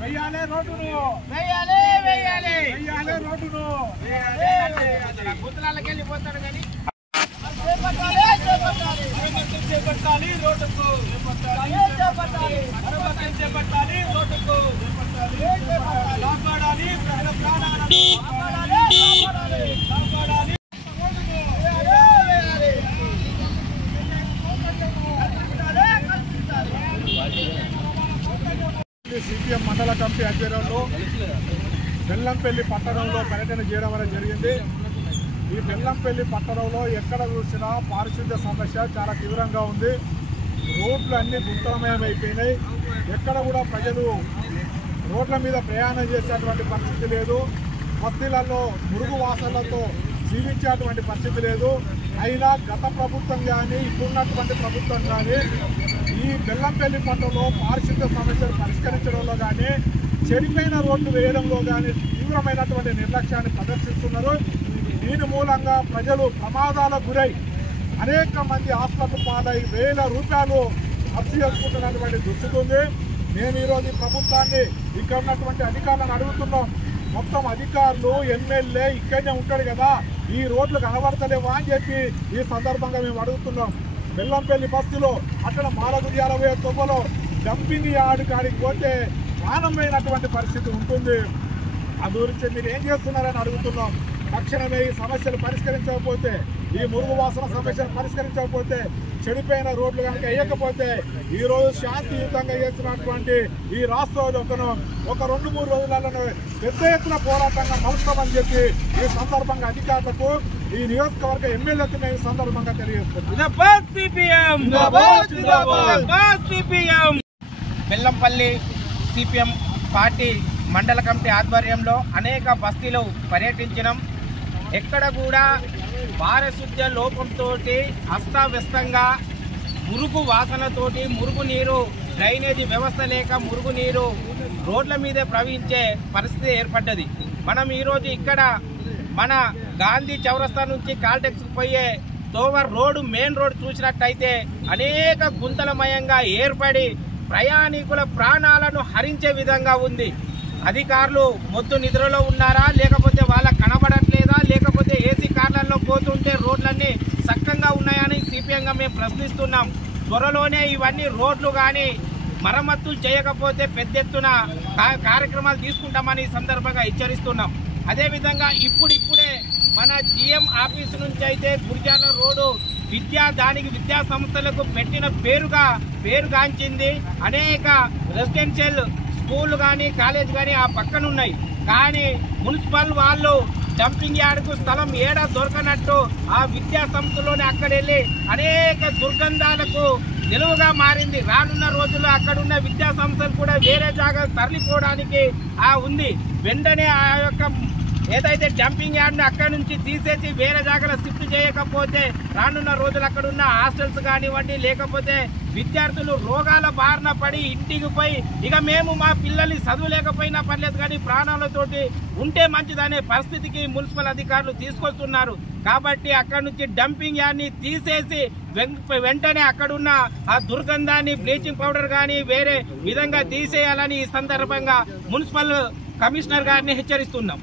వెయ్యాలే రోడ్డును గుర్తులకెళ్ళిపోతాడు కానీ చేపట్టాలి రోడ్డుకు చేపట్టాలి రోడ్డుకు కాపాడాలి ప్రజల ప్రాణాలను కాపాడాలి సిపిఎం మండల కమిటీ ఆధ్వర్యంలో బెల్లంపల్లి పట్టణంలో పర్యటన చేయడం అనేది జరిగింది. ఈ బెల్లంపల్లి పట్టణంలో ఎక్కడ చూసినా పారిశుద్ధ్య సమస్య చాలా తీవ్రంగా ఉంది. రోడ్లు అన్ని గుంతలమయమైపోయినాయి. ఎక్కడ కూడా ప్రజలు రోడ్ల మీద ప్రయాణం చేసేటువంటి పరిస్థితి లేదు. బస్తీలలో మురుగు వాసనలతో జీవించేటువంటి పరిస్థితి లేదు. అయినా గత ప్రభుత్వం కానీ ఇప్పుడున్నటువంటి ప్రభుత్వం కానీ ఈ బెల్లంపల్లి పట్టణంలో పారిశుద్ధ్య సమస్యలు పరిష్కరించడంలో కానీ చెడిపోయిన రోడ్లు వేయడంలో కానీ తీవ్రమైనటువంటి నిర్లక్ష్యాన్ని ప్రదర్శిస్తున్నారు. దీని మూలంగా ప్రజలు ప్రమాదాలకు గురై అనేక మంది హాస్పిటల్ పాలై వేల రూపాయలు ఖర్చు చేసుకుంటున్నటువంటి దుస్థితి ఉంది. మేము ఈరోజు ప్రభుత్వాన్ని ఇక్కడ ఉన్నటువంటి అధికారులను అడుగుతున్నాం. మొత్తం అధికారులు ఎమ్మెల్యే ఇక్కడనే ఉంటాడు కదా, ఈ రోడ్లు కనబడతలేవా అని చెప్పి ఈ సందర్భంగా మేము అడుగుతున్నాం. బెల్లంపల్లి బస్సులో అక్కడ మాలగుర్యాల తొవ్వలో డంపింగ్ యార్డ్ కాడికి పోతే ప్రాణమైనటువంటి పరిస్థితి ఉంటుంది. అది గురించి మీరు ఏం చేస్తున్నారని అడుగుతున్నాం. తక్షణమే ఈ సమస్యలు పరిష్కరించకపోతే, ఈ మురుగు వాసన సమస్యలు పరిష్కరించకపోతే, చెడిపోయిన రోడ్లు కనుక వేయకపోతే ఈరోజు శాంతియుతంగా చేస్తున్నటువంటి ఈ రాష్ట్రంలో ఒక 2-3 రోజులలో పెద్ద ఎత్తున పోరాటంగా మలుస్తామని చెప్పి ఈ సందర్భంగా అధికారులకు ఈ నియోజకవర్గ ఎమ్మెల్యేలకు మేము సందర్భంగా తెలియజేస్తున్నాం. బెల్లంపల్లి సిపిఎం పార్టీ మండల కమిటీ ఆధ్వర్యంలో అనేక బస్తీలు పర్యటించడం, ఎక్కడ కూడా పారిశుద్ధ్య లోపంతో అస్తవ్యస్తంగా మురుగు వాసనతోటి మురుగునీరు డ్రైనేజీ వ్యవస్థ లేక మురుగునీరు రోడ్ల మీదే ప్రవహించే పరిస్థితి ఏర్పడ్డది. మనం ఈరోజు ఇక్కడ మన గాంధీ చౌరస్తా నుంచి కాల్టెక్స్కి పోయే తోవర్ రోడ్డు మెయిన్ రోడ్ చూసినట్టయితే అనేక గుంతలమయంగా ఏర్పడి ప్రయాణికుల ప్రాణాలను హరించే విధంగా ఉంది. అధికారులు మొద్దు నిద్రలో ఉన్నారా, లేకపోతే వాళ్ళకు కనబడట్లేదా, లేకపోతే ఏసీ కార్లలో పోతుంటే రోడ్లన్నీ సక్కంగా ఉన్నాయని సిపిఎంగా మేము ప్రశ్నిస్తున్నాం. త్వరలోనే ఇవన్నీ రోడ్లు కానీ మరమ్మతులు చేయకపోతే పెద్ద ఎత్తున కార్యక్రమాలు తీసుకుంటామని ఈ సందర్భంగా హెచ్చరిస్తున్నాం. అదేవిధంగా ఇప్పుడిప్పుడే మన జిఎం ఆఫీసు నుంచి అయితే గురిజాల రోడ్డు దానికి విద్యా సంస్థలకు పెట్టిన పేరుగాంచింది. అనేక రెసిడెన్షియల్ స్కూల్ కానీ కాలేజ్ కానీ ఆ పక్కన ఉన్నాయి. కానీ మున్సిపల్ వాళ్ళు డంపింగ్ యార్డ్కు స్థలం ఏడా దొరకనట్టు ఆ విద్యా సంస్థలోనే అక్కడ వెళ్ళి అనేక దుర్గంధాలకు నిలువుగా మారింది. రానున్న రోజుల్లో అక్కడున్న విద్యా సంస్థలు కూడా వేరే జాగాలు తరలిపోవడానికి ఉంది. వెంటనే ఆ యొక్క ఏదైతే డంపింగ్ యార్డ్ని అక్కడి నుంచి తీసేసి వేరే జాగాలో షిఫ్ట్ చేయకపోతే రానున్న రోజులు అక్కడున్న హాస్టల్స్ కానివ్వండి, లేకపోతే విద్యార్థులు రోగాల బారిన పడి ఇంటికి పోయి ఇక మేము మా పిల్లల్ని చదువులేకపోయినా పర్లేదు కానీ ప్రాణాలతోటి ఉంటే మంచిదనే పరిస్థితికి మున్సిపల్ అధికారులు తీసుకొస్తున్నారు. కాబట్టి అక్కడి నుంచి డంపింగ్ యార్డ్ని తీసేసి వెంటనే అక్కడున్న ఆ దుర్గంధాన్ని బ్లీచింగ్ పౌడర్ కానీ వేరే విధంగా తీసేయాలని ఈ సందర్భంగా మున్సిపల్ కమిషనర్ గారిని హెచ్చరిస్తున్నాం.